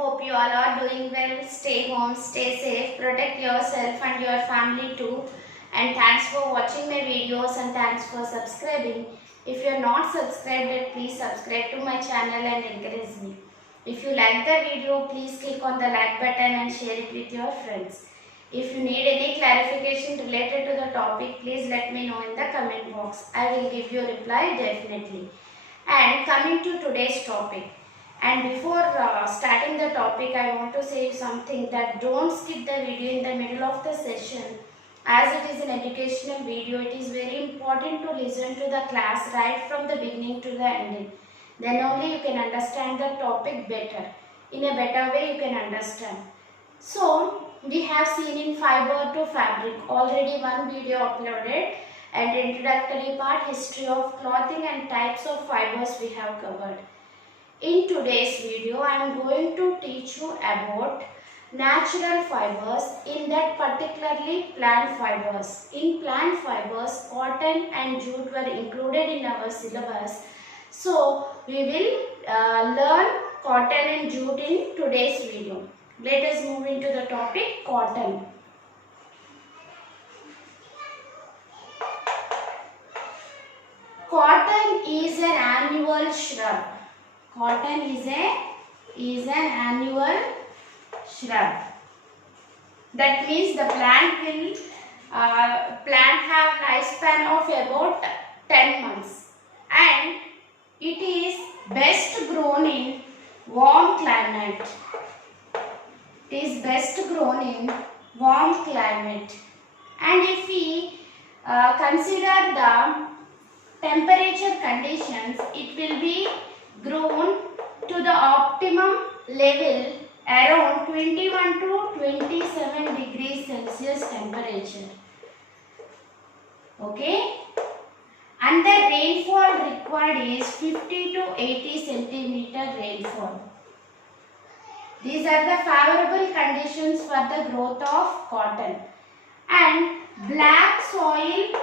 Hope you all are doing well. Stay home, stay safe, protect yourself and your family too. And thanks for watching my videos and thanks for subscribing. If you are not subscribed yet, please subscribe to my channel and encourage me. If you like the video, please click on the like button and share it with your friends. If you need any clarification related to the topic, please let me know in the comment box. I will give you a reply definitely. And coming to today's topic. And before starting the topic, I want to say something that don't skip the video in the middle of the session. As it is an educational video, it is very important to listen to the class right from the beginning to the ending. Then only you can understand the topic better. In a better way you can understand. So, we have seen in fiber to fabric already one video uploaded, and introductory part, history of clothing and types of fibers we have covered. In today's video, I am going to teach you about natural fibers, in that particularly plant fibers. In plant fibers, cotton and jute were included in our syllabus. So, we will learn cotton and jute in today's video. Let us move into the topic cotton. Cotton is an annual shrub. Cotton is an annual shrub. That means the plant will have lifespan of about 10 months, and it is best grown in warm climate. It is best grown in warm climate. And if we consider the temperature conditions, it will be grown to the optimum level around 21 to 27 degrees Celsius temperature. Okay, and the rainfall required is 50 to 80 centimeter rainfall. These are the favorable conditions for the growth of cotton. And black soil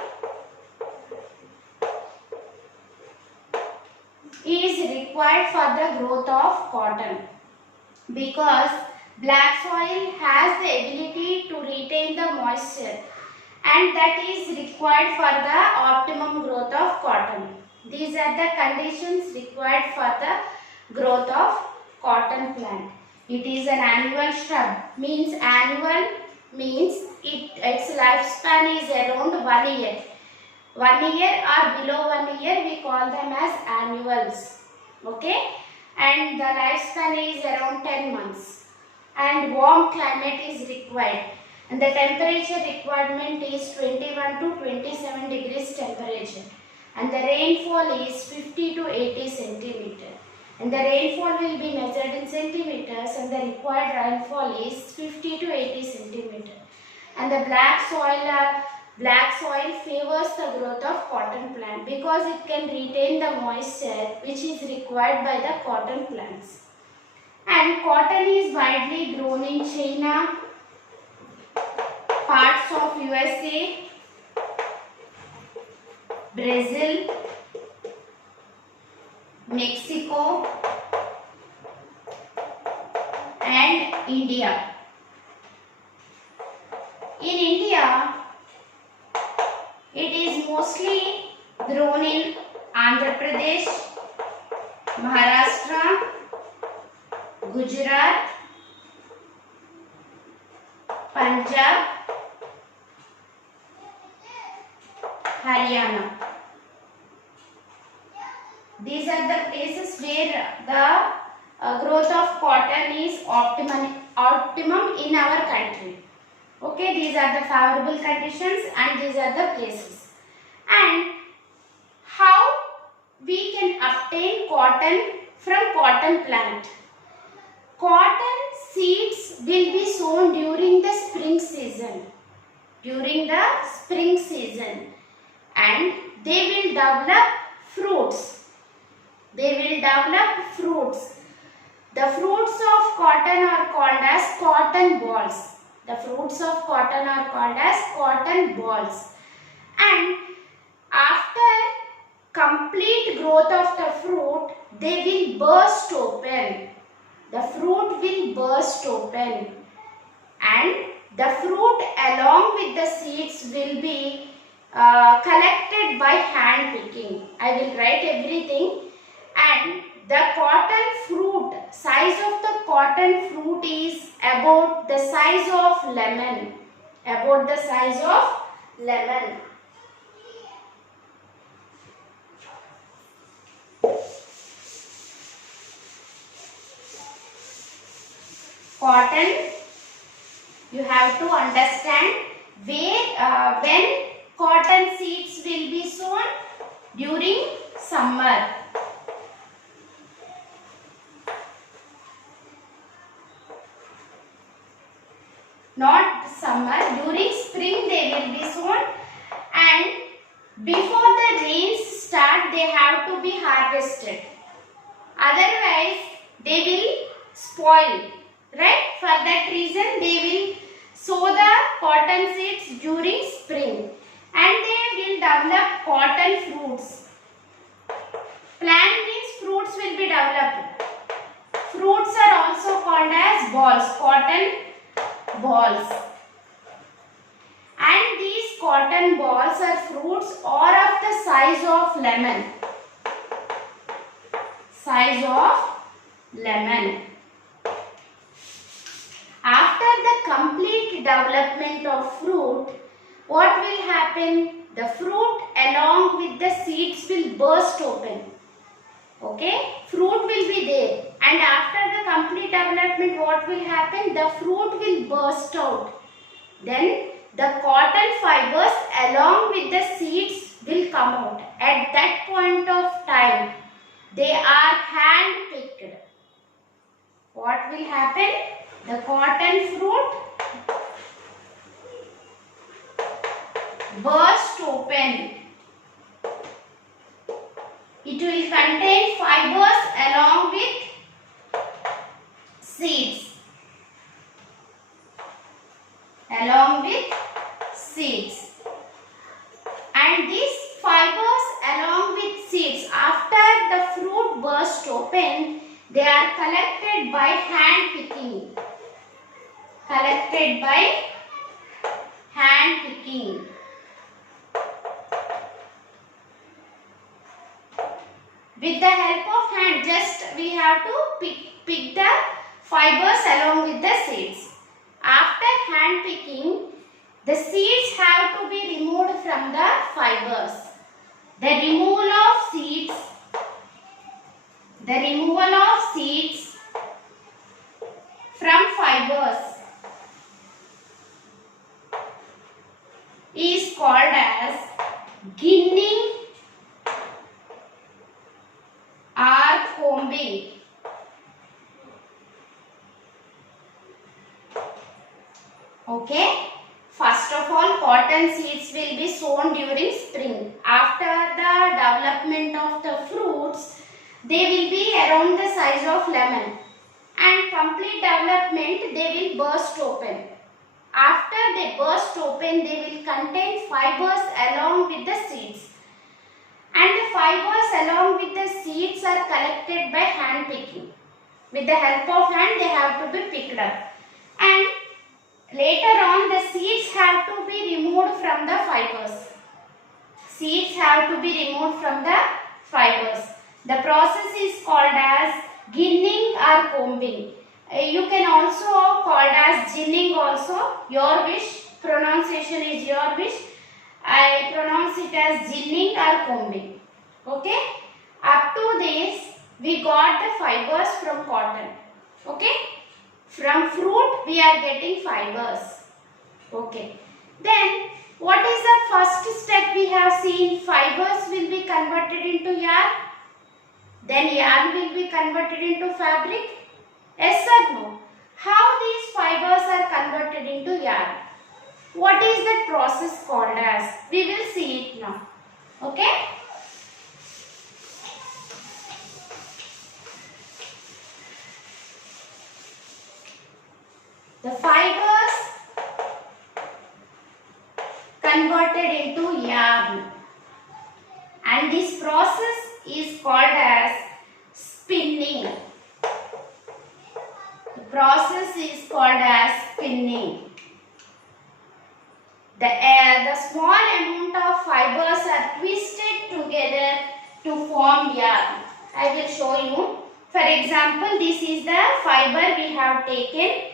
is required for the growth of cotton, because black soil has the ability to retain the moisture, and that is required for the optimum growth of cotton. These are the conditions required for the growth of cotton plant. It is an annual shrub. Means annual means its lifespan is around 1 year. 1 year or below 1 year, we call them as annuals. Okay, and the lifespan is around 10 months, and warm climate is required, and the temperature requirement is 21 to 27 degrees temperature, and the rainfall is 50 to 80 centimeter, and the rainfall will be measured in centimeters, and the required rainfall is 50 to 80 centimeter. And the black soil favors the growth of cotton plant, because it can retain the moisture which is required by the cotton plants. And cotton is widely grown in China, parts of USA, Brazil, Mexico and India. In India, it is mostly grown in Andhra Pradesh, Maharashtra, Gujarat, Punjab, Haryana. These are the places where the growth of cotton is optimum in our country. Okay, these are the favorable conditions and these are the places. And how we can obtain cotton from cotton plant? Cotton seeds will be sown during the spring season. During the spring season, and they will develop fruits. They will develop fruits. The fruits of cotton are called as cotton balls. The fruits of cotton are called as cotton balls. And after complete growth of the fruit, they will burst open. the fruit will burst open and the fruit along with the seeds will be collected by hand picking. I will write everything. And the cotton fruit, size of the cotton fruit is about the size of lemon. About the size of lemon. Cotton, you have to understand where when cotton seeds will be sown during summer. Not summer, during spring they will be sown, and before the rains start they have to be harvested. Otherwise they will spoil, right? For that reason they will sow the cotton seeds during spring and they will develop cotton fruits. Plant means fruits will be developed. Fruits are also called as balls, cotton balls. And these cotton balls or fruits are of the size of lemon. Size of lemon. After the complete development of fruit, what will happen? The fruit along with the seeds will burst open. Okay, fruit will be there, and after the complete development what will happen? The fruit will burst out. Then the cotton fibers along with the seeds will come out. At that point of time they are hand picked. What will happen? The cotton fruit burst open. It will contain fibers along with seeds. Along with seeds. And these fibers along with seeds, after the fruit burst open, they are collected by hand picking. Collected by hand picking. With the help of hand, just we have to pick the fibers along with the seeds. After hand picking, the seeds have to be removed from the fibers. The removal of seeds from fibers is called as ginning or combing. Okay. First of all, cotton seeds will be sown during spring. After the development of the fruits, they will be around the size of lemon. And complete development, they will burst open. After they burst open, they will contain fibers along with the seeds. And the fibers along with the seeds are collected by hand picking. With the help of hand, they have to be picked up. And later on, the seeds have to be removed from the fibers. Seeds have to be removed from the fibers. The process is called as ginning or combing. You can also call as ginning also. Your wish. Pronunciation is your wish. I pronounce it as ginning or combing. Okay. Up to this, we got the fibers from cotton. Okay. From fruit, we are getting fibers. Okay. Then, what is the first step we have seen? Fibers will be converted into yarn. Then yarn will be converted into fabric. Yes or no? How these fibers are converted into yarn? What is that process called as? We will see it now. Okay? The fibers converted into yarn, and this process is called as spinning. is called as spinning. The small amount of fibers are twisted together to form yarn. I will show you. For example, this is the fiber we have taken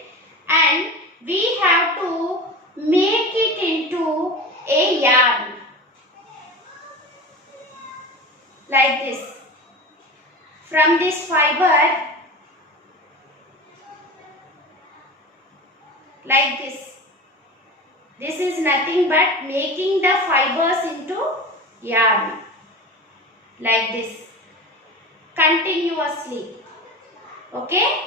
and we have to make it into a yarn like this. From this fiber, like this. This is nothing but making the fibers into yarn like this continuously. Okay?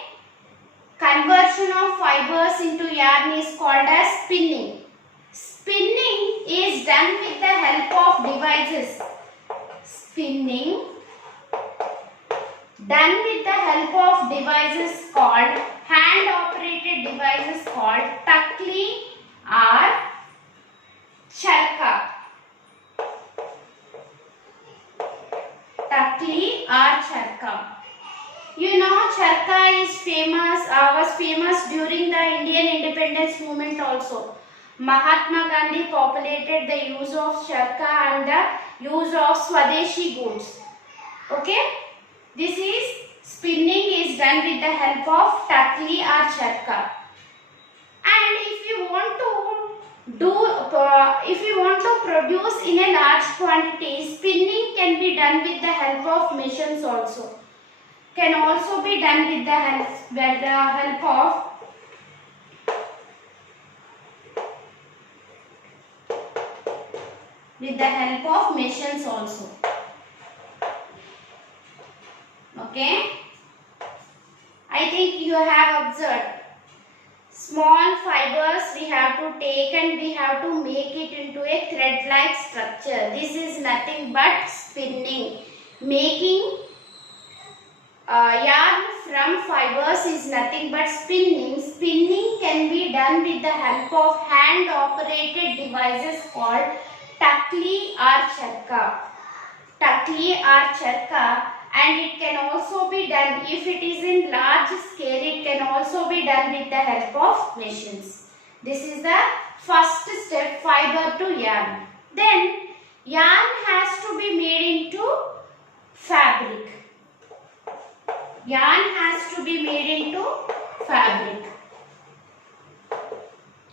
Conversion of fibers into yarn is called as spinning. Spinning is done with the help of devices. Spinning done with the help of devices called hand operated devices called takli or charka. Takli or charka. You know, charka is was famous during the Indian independence movement also. Mahatma Gandhi populated the use of charka and the use of Swadeshi goods. Okay? This is spinning is done with the help of takli or charka. And if you want to produce in a large quantity, spinning can be done with the help of machines also. Can also be done with the help of machines also. Okay? I think you have observed. Small fibers we have to take and we have to make it into a thread-like structure. This is nothing but spinning. Making yarn from fibers is nothing but spinning. Spinning can be done with the help of hand-operated devices called takli or charka. Takli or charka. And it can also be done, if it is in large scale, it can also be done with the help of machines. This is the first step, fiber to yarn. Then yarn has to be made into fabric. Yarn has to be made into fabric.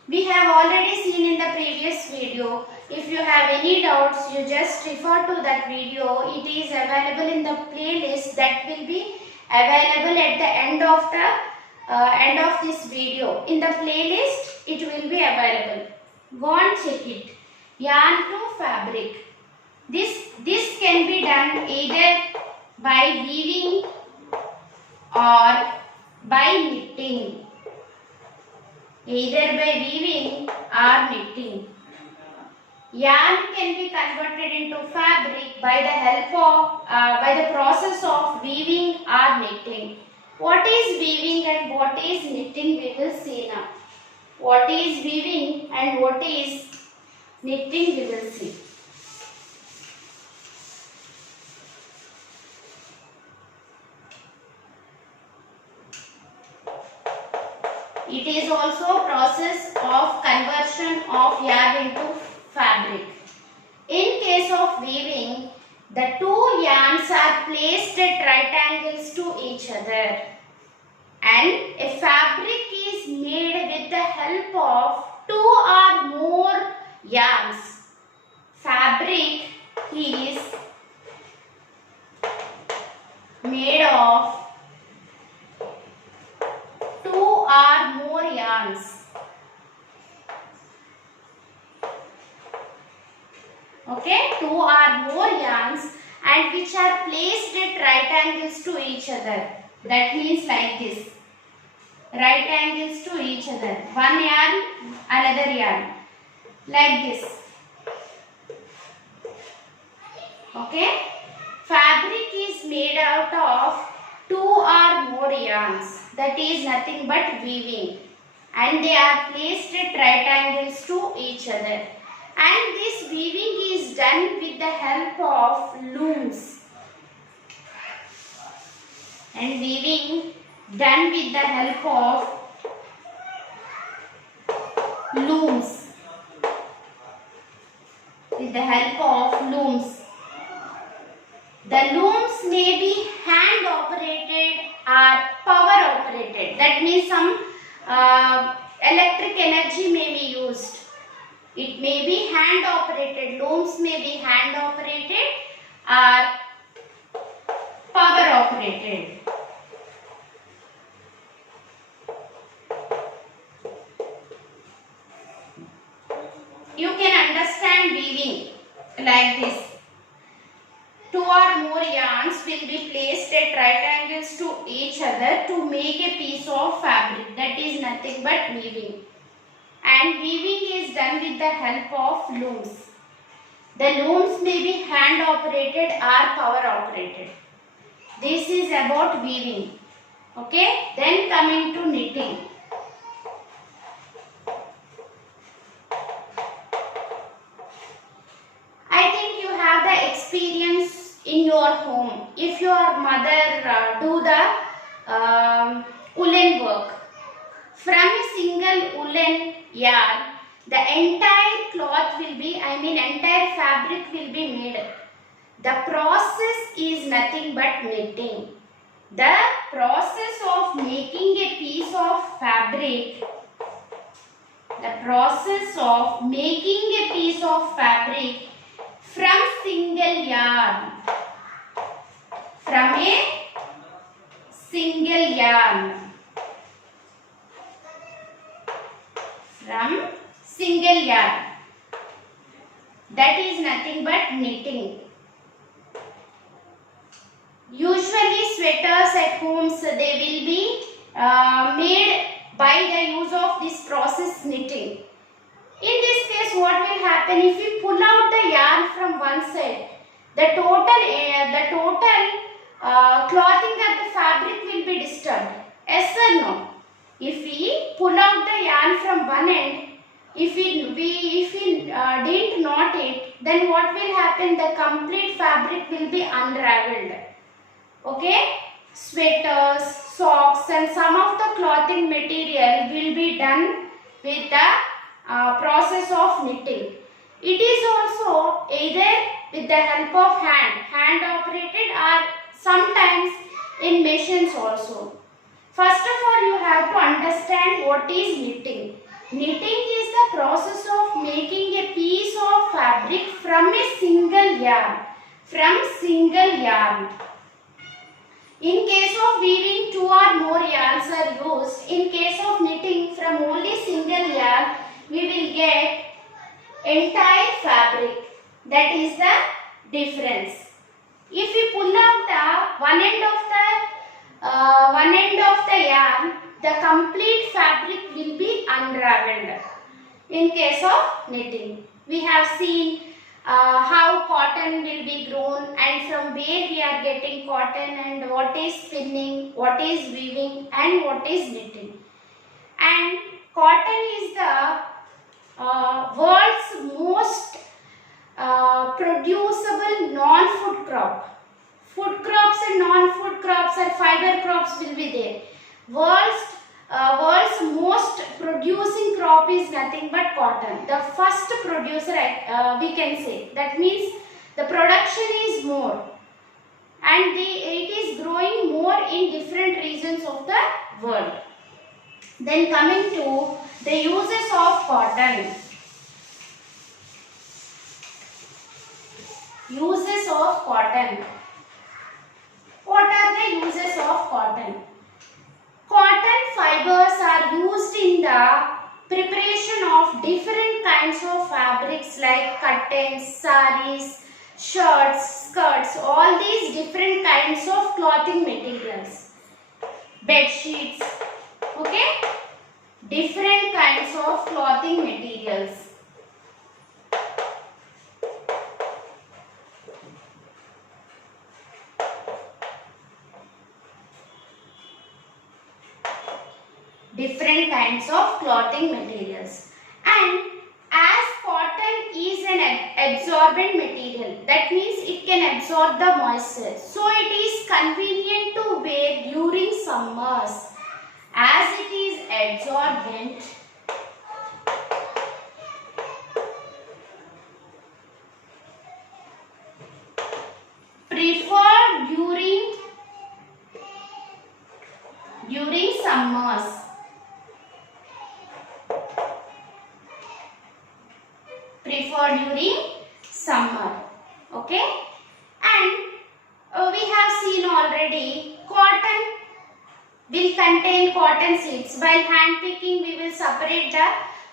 We have already seen in the previous video. If you have any doubts, you just refer to that video. It is available in the playlist that will be available at the end of this video. In the playlist, it will be available. Go and check it. Yarn to fabric. This can be done either by weaving or by knitting. Either by weaving or knitting. Yarn can be converted into fabric by the process of weaving or knitting. What is weaving and what is knitting we will see now. What is weaving and what is knitting we will see. It is also a process of conversion of yarn into fabric. In case of weaving, the two yarns are placed at right angles to each other and a fabric is made with the help of two or more yarns. Fabric is made of two or more yarns. Okay, two or more yarns and which are placed at right angles to each other. That means like this. Right angles to each other. One yarn, another yarn. Like this. Okay. Fabric is made out of two or more yarns. That is nothing but weaving. And they are placed at right angles to each other. And this weaving is done with the help of looms. And weaving done with the help of with the help of looms. The looms may be hand operated or power operated. That means some electric energy may be used. It may be hand operated. Looms may be hand operated or power operated. You can understand weaving like this. Two or more yarns will be placed at right angles to each other to make a piece of fabric. That is nothing but weaving. And weaving is done with the help of looms. The looms may be hand operated or power operated. This is about weaving. Okay. Then coming to knitting. I think you have the experience in your home. If your mother do the woolen work. From a single woolen yarn, the entire cloth will be, entire fabric will be made. The process is nothing but knitting. The process of making a piece of fabric, from single yarn, from a single yarn, that is nothing but knitting. Usually sweaters at homes, they will be made by the use of this process knitting. In this case, what will happen if we pull out the yarn from one side? The total clothing of the fabric will be disturbed. Yes or no? If we pull out the yarn from one end, if we didn't knot it, then what will happen? The complete fabric will be unraveled. Okay? Sweaters, socks and some of the clothing material will be done with the process of knitting. It is also either with the help of hand operated, or sometimes in machines also. First of all, you have to understand what is knitting. Knitting is the process of making a piece of fabric from a single yarn. In case of weaving, two or more yarns are used. In case of knitting, from only single yarn, we will get entire fabric. That is the difference. If we pull out one end of the yarn, the complete fabric will be unraveled. In case of knitting, we have seen how cotton will be grown and from where we are getting cotton, and what is spinning, what is weaving and what is knitting. And cotton is the world's most producible non-food crop. Food crops and non-food crops and fiber crops will be there. World's most producing crop is nothing but cotton. The first producer, we can say. That means the production is more, and it is growing more in different regions of the world. Then coming to the uses of cotton. Uses of cotton. What are the uses of cotton? Cotton fibers are used in the preparation of different kinds of fabrics like curtains, saris, shirts, skirts, all these different kinds of clothing materials. Bed sheets, okay? Different kinds of clothing materials. Different kinds of clothing materials. And as cotton is an absorbent material, that means it can absorb the moisture, so it is convenient to wear during summers. As it is absorbent, summers. Preferred during summer. Okay, and we have seen already cotton will contain cotton seeds. While hand picking, we will separate the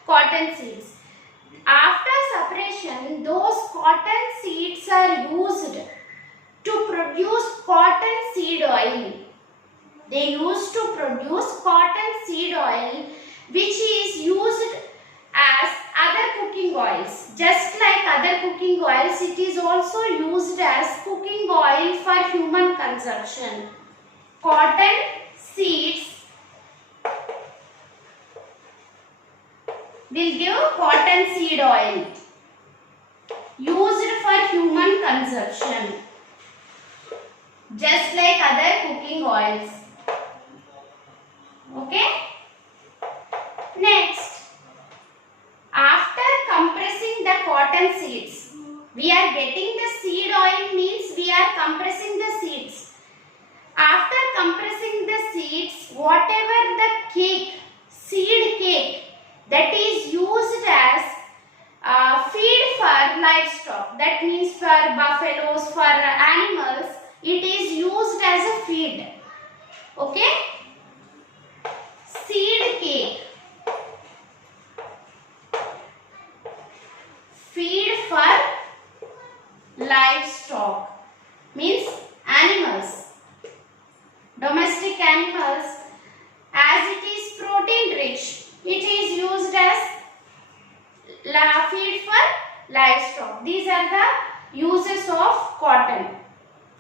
cotton seeds. After separation, those cotton seeds are used to produce cotton seed oil. They used to produce cotton seed oil, which is used as other cooking oils. Just like other cooking oils, it is also used as cooking oil for human consumption. Cotton seeds will give cotton seed oil used for human consumption, just like other cooking oils. Okay. Next, after compressing the cotton seeds, we are getting the seed oil, means we are compressing the seeds. After compressing the seeds, whatever the cake, seed cake, that is used as feed for livestock, that means for buffaloes, for animals, it is used as a feed. Okay, seed cake, feed for livestock, means animals, domestic animals, as it is protein rich, it is used as feed for livestock. These are the uses of cotton.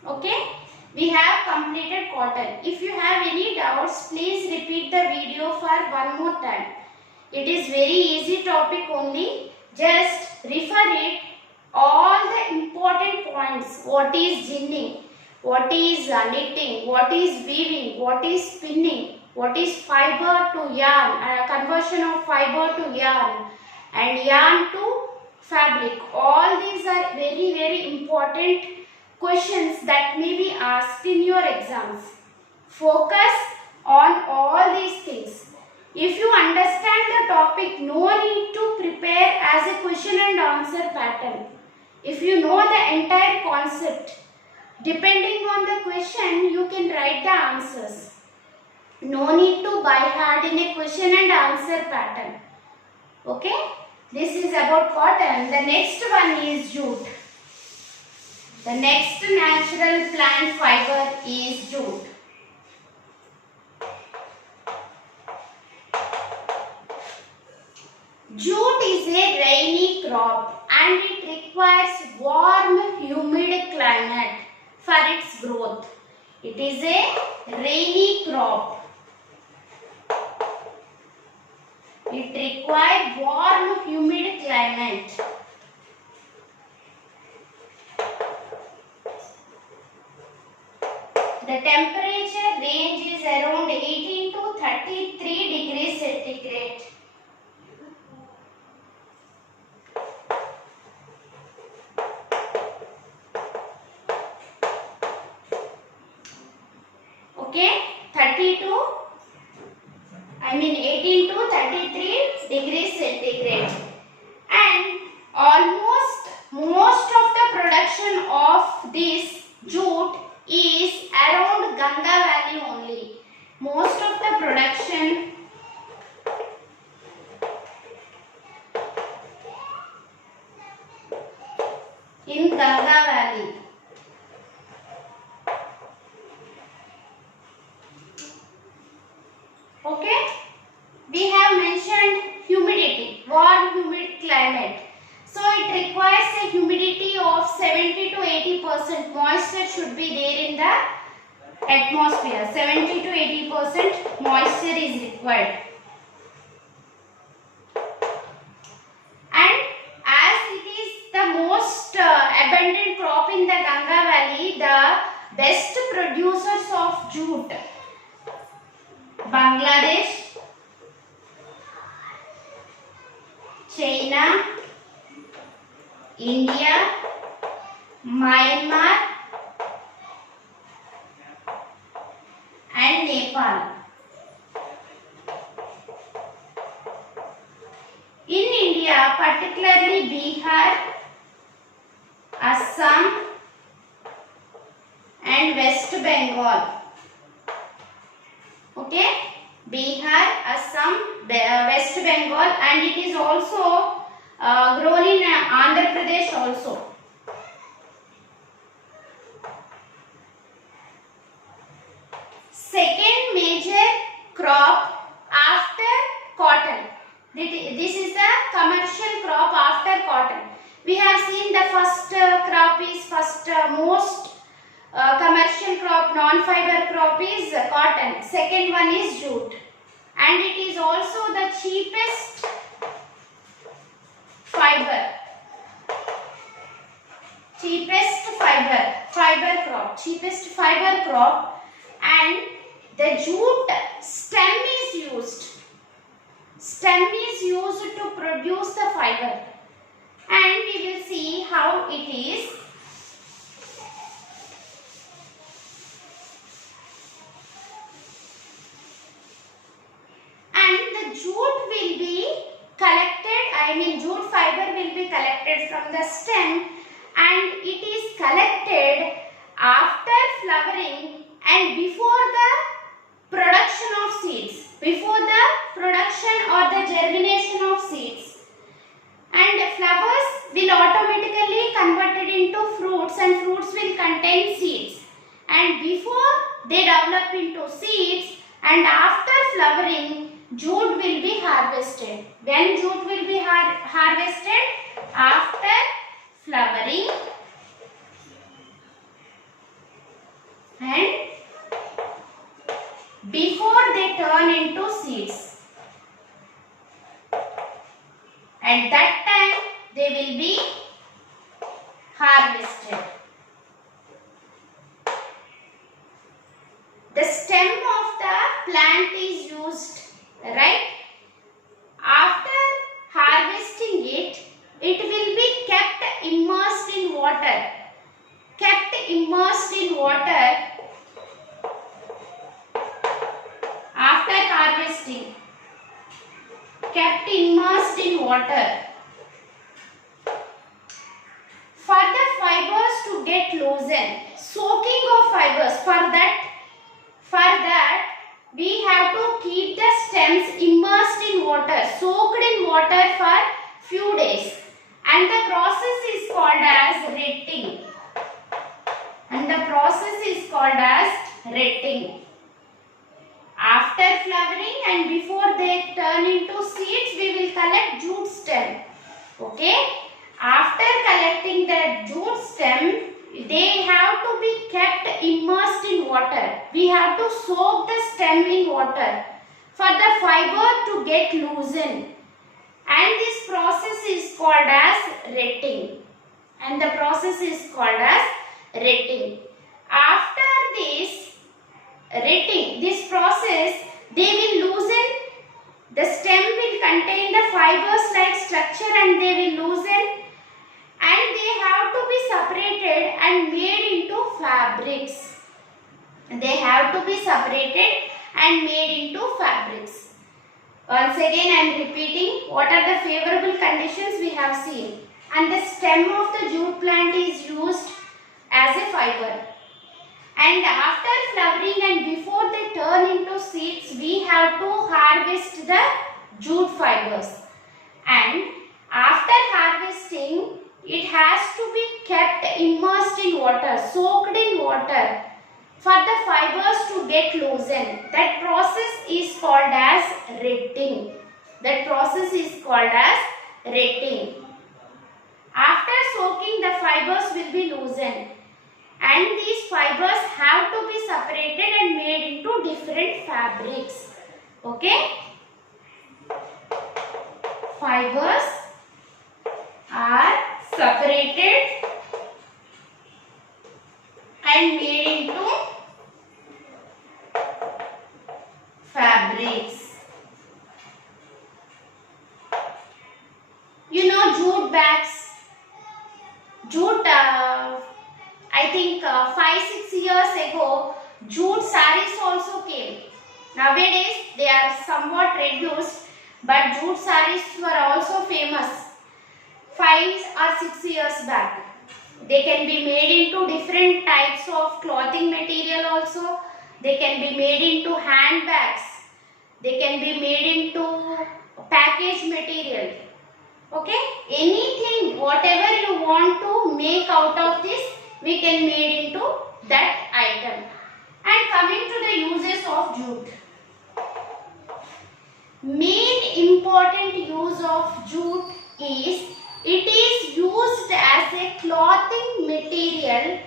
Okay, we have completed cotton. If you have any doubts, please repeat the video for one more time. It is very easy topic only. Just refer it, all the important points. What is ginning, what is knitting, what is weaving, what is spinning, what is fiber to yarn, conversion of fiber to yarn, and yarn to fabric. All these are very, very important questions that may be asked in your exams. Focus on all these things. If you understand the topic, no need to prepare as a question and answer pattern. If you know the entire concept, depending on the question, you can write the answers. No need to by heart in a question and answer pattern. Okay? This is about cotton. The next one is jute. The next natural plant fiber is jute. Jute is a rainy crop and it requires warm, humid climate for its growth. It is a rainy crop. It requires warm, humid climate. The temperature range is around 18 to 33 degrees centigrade. Okay, 18 to 33 degrees centigrade. And most of the production of this jute is around Ganga Valley only. Most of the production in Ganga Valley. Okay, we have mentioned humidity, warm humid climate. So it requires a humidity of 70 to 80%. Moisture should be there in the atmosphere. 70 to 80% moisture is required. And as it is the most abundant crop in the Ganga Valley, the best producers of jute, Bangladesh, China, India, Myanmar and Nepal. particularly Bihar, Assam and West Bengal. Okay, Bihar, Assam, West Bengal, and it is also grown in Andhra Pradesh also. Second major crop after cotton. This is the commercial crop after cotton. We have seen the first crop is most commercial crop, non-fiber crop is cotton. Second one is jute, and it is also the cheapest fiber. Cheapest fiber crop, and the jute stem is used. Stem is used to produce the fiber, and we will see how it is. And the jute will be collected, jute fiber will be collected from the stem, and it is collected after flowering and before the production of seeds, before the production or the germination of seeds. And flowers will automatically converted into fruits, and fruits will contain seeds. And before they develop into seeds and after flowering, jute will be harvested. When jute will be harvested? After flowering and before they turn into seeds. At that time they will be harvested. The stem of the plant is used, right? After harvesting it, it will be kept immersed in water. Kept immersed in water after harvesting. Kept immersed in water for the fibers to get loosened. Soaking of fibers. For that we have to keep the stems immersed in water, soaked in water for few days, and the process is called as retting. After flowering and before they turn into seeds, we will collect jute stem. Okay. After collecting the jute stem, they have to be kept immersed in water. We have to soak the stem in water for the fiber to get loosened. And this process is called as retting. After this retting, this process, they will loosen. The stem will contain the fibers like structure, and they will loosen, and they have to be separated and made into fabrics. Once again I am repeating what are the favorable conditions we have seen. And the stem of the jute plant is used as a fiber. And after flowering and before they turn into seeds, we have to harvest the jute fibers. And after harvesting, it has to be kept immersed in water, soaked in water, for the fibers to get loosened. That process is called as retting. After soaking, the fibers will be loosened, and these fibers have to be separated and made into different fabrics. Okay? Fibers are separated and made into fabrics. You know jute bags. I think 5-6 years ago, jute saris also came. Nowadays, they are somewhat reduced, but jute saris were also famous. 5 or 6 years back. They can be made into different types of clothing material also. They can be made into handbags. They can be made into package material. Okay, anything, whatever you want to make out of this, we can made into that item. And coming to the uses of jute. Main important use of jute is it is used as a clothing material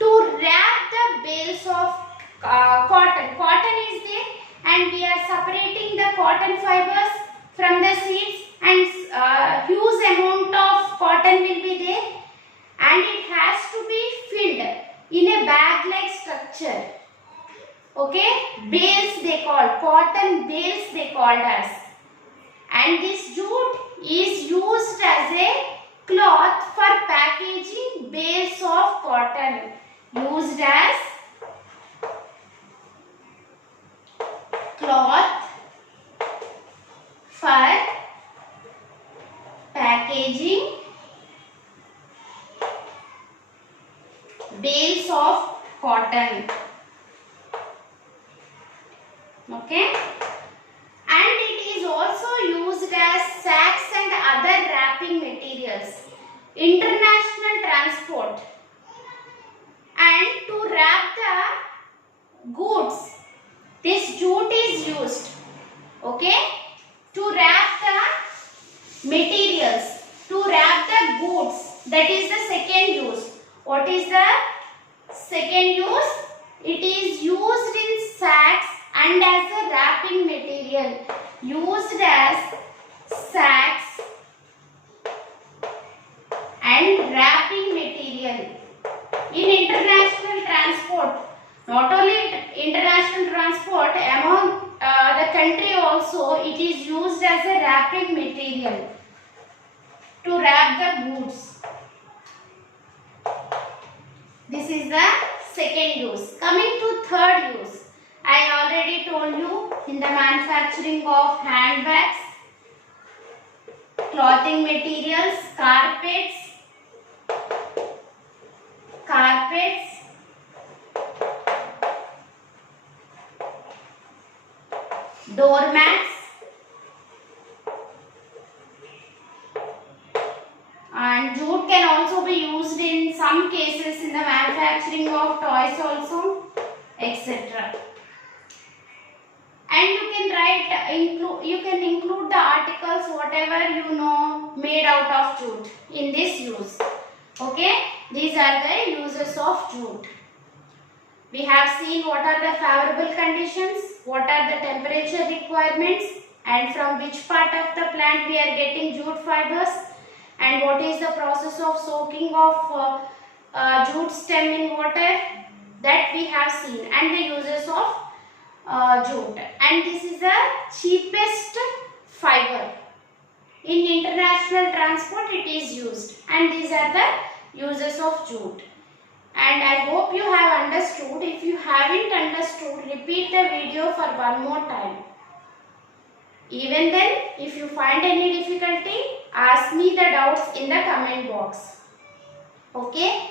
to wrap the bales of cotton. Cotton is there and we are separating the cotton fibers from the seeds, and huge amount of cotton will be there and it has to be filled in a bag like structure. Okay, bales they called, cotton bales they called us. And this jute is used as a cloth for packaging bales of cotton. Used as cloth for packaging bales of cotton. Okay, and it is also used as sacks and other wrapping materials, international transport, and to wrap the goods. This jute is used, okay, to wrap the materials, to wrap the goods. That is the second use. What is the second use? It is used in sacks and as a wrapping material. Used as sacks and wrapping material in international transport. Not only international transport, among the country also it is used as a wrapping material to wrap the goods. This is the second use. Coming to third use. I already told you in the manufacturing of handbags, clothing materials, carpets, doormats, and jute can also be used in some cases in the manufacturing of toys also, etc. And you can write, you can include the articles whatever you know made out of jute in this use. Okay, these are the uses of jute. We have seen what are the favorable conditions, what are the temperature requirements, and from which part of the plant we are getting jute fibers, and what is the process of soaking of jute stem in water, that we have seen, and the uses of jute. And this is the cheapest fiber. In international transport it is used, and these are the uses of jute. And I hope you have understood. If you haven't understood, repeat the video for one more time. Even then, if you find any difficulty, ask me the doubts in the comment box. Okay?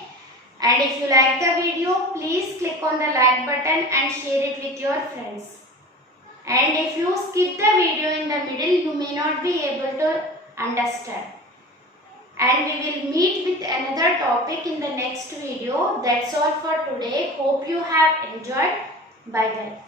And if you like the video, please click on the like button and share it with your friends. And if you skip the video in the middle, you may not be able to understand. And we will meet with another topic in the next video. That's all for today. Hope you have enjoyed. Bye bye.